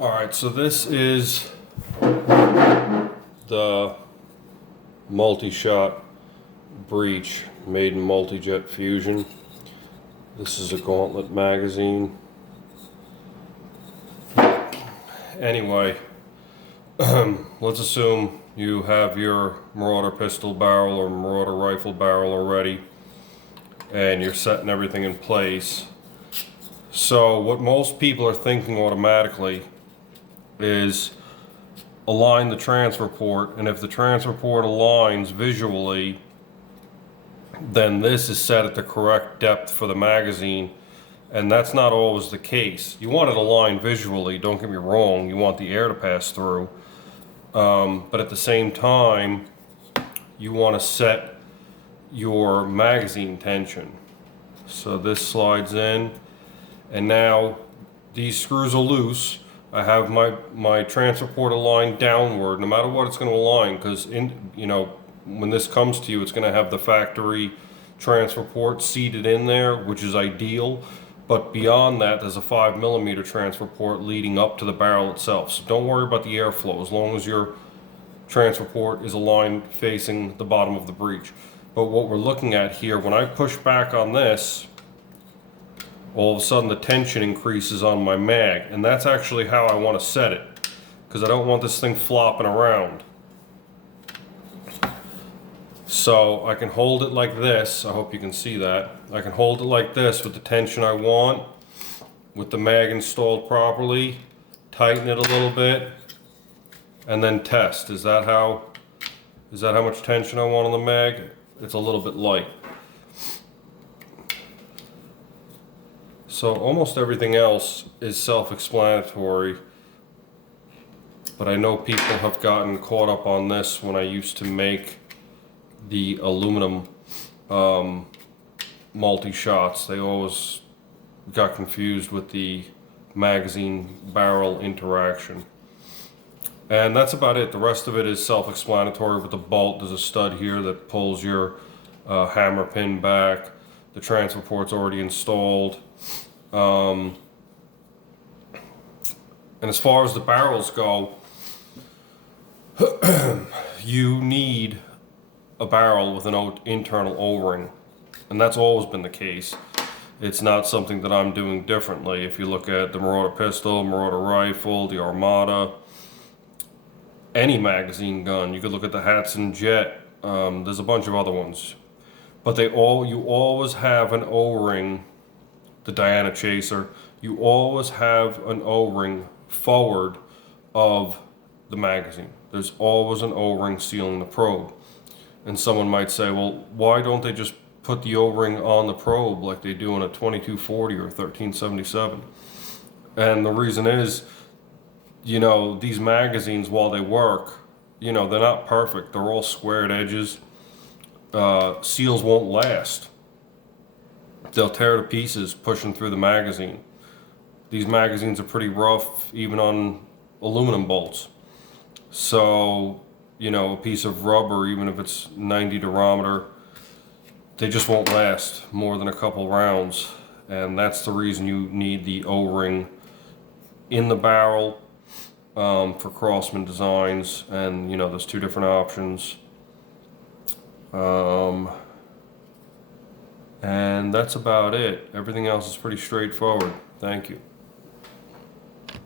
Alright, so this is the multi-shot breech made in multi-jet fusion. This is a gauntlet magazine. Anyway, let's assume you have your Marauder pistol barrel or Marauder rifle barrel already and you're setting everything in place. So what most people are thinking automatically is align the transfer port, and if the transfer port aligns visually, then this is set at the correct depth for the magazine, and that's not always the case. You want it aligned visually, don't get me wrong, you want the air to pass through, but at the same time you want to set your magazine tension. So this slides in, and now these screws are loose. I have my transfer port aligned downward, no matter what it's going to align, because when this comes to you, it's going to have the factory transfer port seated in there, which is ideal. But beyond that, there's a 5mm transfer port leading up to the barrel itself. So don't worry about the airflow as long as your transfer port is aligned facing the bottom of the breech. But what we're looking at here, when I push back on this, all of a sudden the tension increases on my mag, and that's actually how I want to set it, because I don't want this thing flopping around. So I can hold it like this. I hope you can see that. I can hold it like this with the tension I want, with the mag installed properly, tighten it a little bit, and then test. Is that how much tension I want on the mag? It's a little bit light. So almost everything else is self-explanatory, but I know people have gotten caught up on this when I used to make the aluminum multi-shots. They always got confused with the magazine barrel interaction. And that's about it. The rest of it is self-explanatory with the bolt. There's a stud here that pulls your hammer pin back. The transfer port's already installed. And as far as the barrels go, you need a barrel with an internal O-ring, and that's always been the case. It's not something that I'm doing differently. If you look at the Marauder pistol, Marauder rifle, the Armada, any magazine gun, you could look at the Hatsan Jet, there's a bunch of other ones, but you always have an O-ring. The Diana Chaser, you always have an O-ring forward of the magazine. There's always an O-ring sealing the probe. And someone might say, well, why don't they just put the O-ring on the probe like they do in a 2240 or 1377? And the reason is, these magazines, while they work, they're not perfect. They're all squared edges. Seals won't last. They'll tear to pieces pushing through the magazine. These magazines are pretty rough, even on aluminum bolts. So, a piece of rubber, even if it's 90 durometer, they just won't last more than a couple rounds. And that's the reason you need the O-ring in the barrel for crosman designs. And, there's two different options. And that's about it. Everything else is pretty straightforward. Thank you.